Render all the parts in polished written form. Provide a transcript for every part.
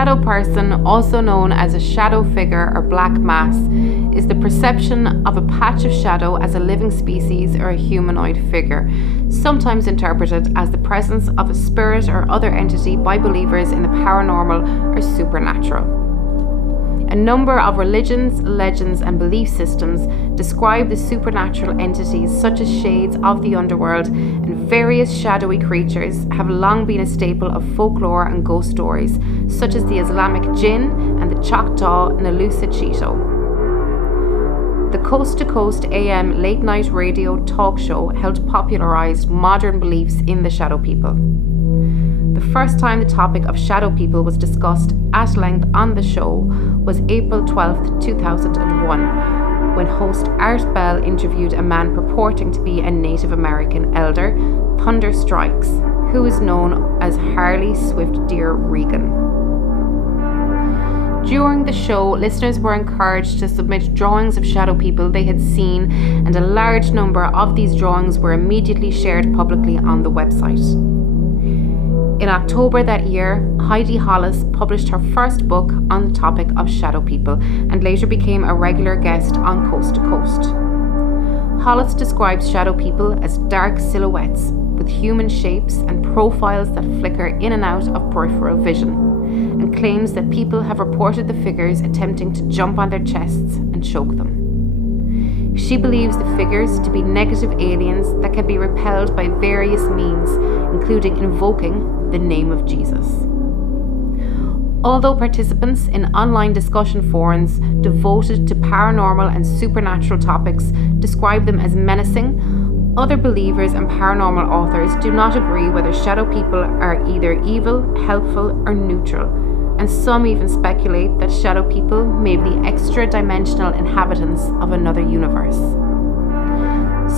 shadow person, also known as a shadow figure or black mass, is the perception of a patch of shadow as a living species or a humanoid figure, sometimes interpreted as the presence of a spirit or other entity by believers in the paranormal or supernatural. A number of religions, legends, and belief systems describe the supernatural entities such as shades of the underworld, and various shadowy creatures have long been a staple of folklore and ghost stories, such as the Islamic jinn and the Choctaw Nalusa Cheeto. The Coast to Coast AM late-night radio talk show helped popularise modern beliefs in the shadow people. The first time the topic of shadow people was discussed at length on the show was April 12, 2001, when host Art Bell interviewed a man purporting to be a Native American elder, Thunder Strikes, who is known as Harley Swift Deer Regan. During the show, listeners were encouraged to submit drawings of shadow people they had seen, and a large number of these drawings were immediately shared publicly on the website. In October that year, Heidi Hollis published her first book on the topic of shadow people and later became a regular guest on Coast to Coast. Hollis describes shadow people as dark silhouettes with human shapes and profiles that flicker in and out of peripheral vision, and claims that people have reported the figures attempting to jump on their chests and choke them. She believes the figures to be negative aliens that can be repelled by various means, including invoking the name of Jesus. Although participants in online discussion forums devoted to paranormal and supernatural topics describe them as menacing, other believers and paranormal authors do not agree whether shadow people are either evil, helpful, or neutral, and some even speculate that shadow people may be the extra-dimensional inhabitants of another universe.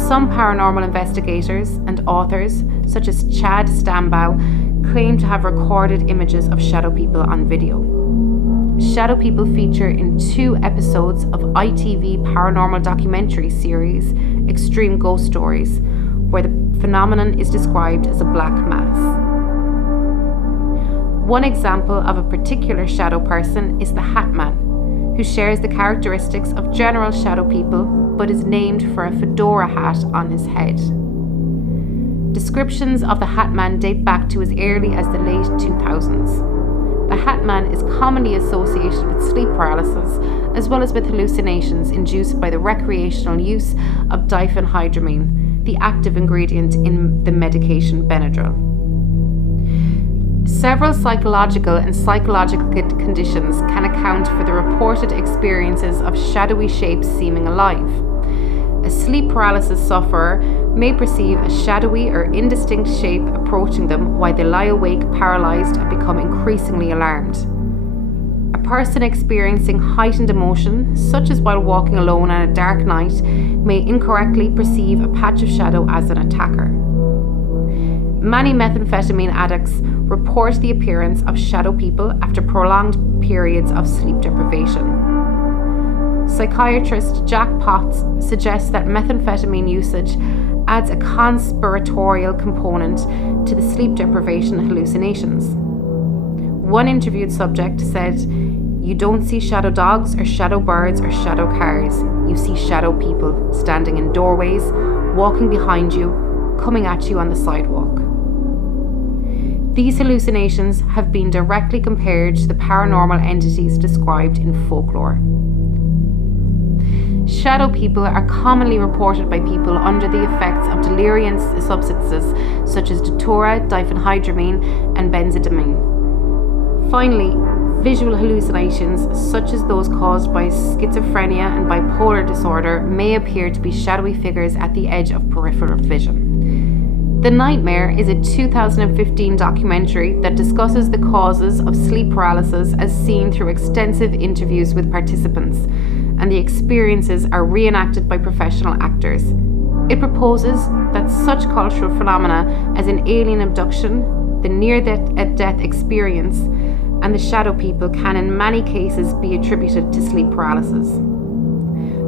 Some paranormal investigators and authors, such as Chad Stambaugh, claim to have recorded images of shadow people on video. Shadow people feature in 2 episodes of ITV paranormal documentary series Extreme Ghost Stories, where the phenomenon is described as a black mass. One example of a particular shadow person is the Hat Man, who shares the characteristics of general shadow people but is named for a fedora hat on his head. Descriptions of the Hat Man date back to as early as the late 2000s. The Hat Man is commonly associated with sleep paralysis as well as with hallucinations induced by the recreational use of diphenhydramine, the active ingredient in the medication Benadryl. Several psychological and psychological conditions can account for the reported experiences of shadowy shapes seeming alive. A sleep paralysis sufferer may perceive a shadowy or indistinct shape approaching them while they lie awake paralysed and become increasingly alarmed. A person experiencing heightened emotion, such as while walking alone on a dark night, may incorrectly perceive a patch of shadow as an attacker. Many methamphetamine addicts report the appearance of shadow people after prolonged periods of sleep deprivation. Psychiatrist Jack Potts suggests that methamphetamine usage adds a conspiratorial component to the sleep deprivation hallucinations. One interviewed subject said, "You don't see shadow dogs or shadow birds or shadow cars. You see shadow people standing in doorways, walking behind you, coming at you on the sidewalk." These hallucinations have been directly compared to the paranormal entities described in folklore. Shadow people are commonly reported by people under the effects of delirium substances such as datura, diphenhydramine, and benzidamine. Finally, visual hallucinations such as those caused by schizophrenia and bipolar disorder may appear to be shadowy figures at the edge of peripheral vision. The Nightmare is a 2015 documentary that discusses the causes of sleep paralysis as seen through extensive interviews with participants, and the experiences are reenacted by professional actors. It proposes that such cultural phenomena as an alien abduction, the near-death experience, and the shadow people can in many cases be attributed to sleep paralysis.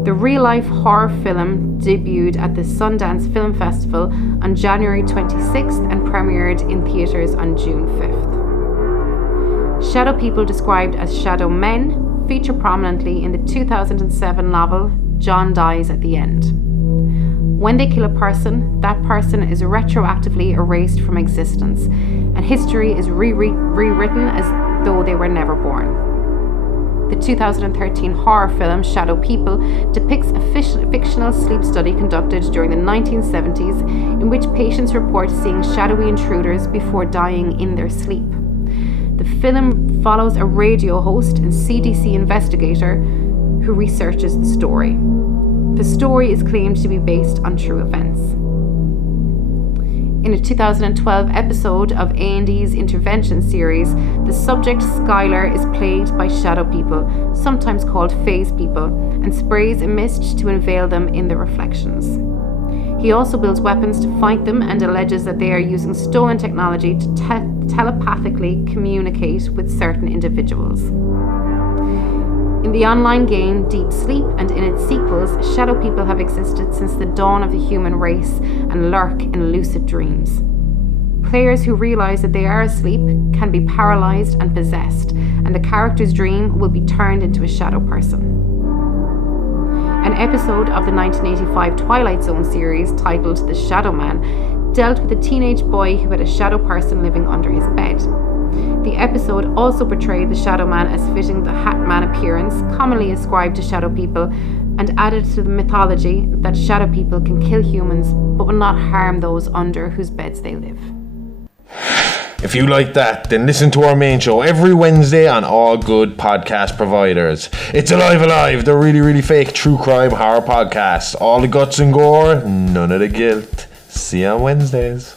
The real-life horror film debuted at the Sundance Film Festival on January 26th and premiered in theatres on June 5th. Shadow people, described as shadow men, feature prominently in the 2007 novel John Dies at the End. When they kill a person, that person is retroactively erased from existence, and history is rewritten as though they were never born. The 2013 horror film Shadow People depicts a fictional sleep study conducted during the 1970s in which patients report seeing shadowy intruders before dying in their sleep. The film follows a radio host and CDC investigator who researches the story. The story is claimed to be based on true events. In a 2012 episode of A&E's intervention series, the subject Skylar is plagued by shadow people, sometimes called phase people, and sprays a mist to enveil them in their reflections. He also builds weapons to fight them and alleges that they are using stolen technology to telepathically communicate with certain individuals. In the online game Deep Sleep and in its sequels, shadow people have existed since the dawn of the human race and lurk in lucid dreams. Players who realize that they are asleep can be paralyzed and possessed, and the character's dream will be turned into a shadow person. An episode of the 1985 Twilight Zone series titled The Shadow Man dealt with a teenage boy who had a shadow person living under his bed. The episode also portrayed the Shadow Man as fitting the Hat Man appearance commonly ascribed to shadow people, and added to the mythology that shadow people can kill humans but will not harm those under whose beds they live. If you like that, then listen to our main show every Wednesday on all good podcast providers. It's Alive, the really fake true crime horror podcast. All the guts and gore, none of the guilt. See you on Wednesdays.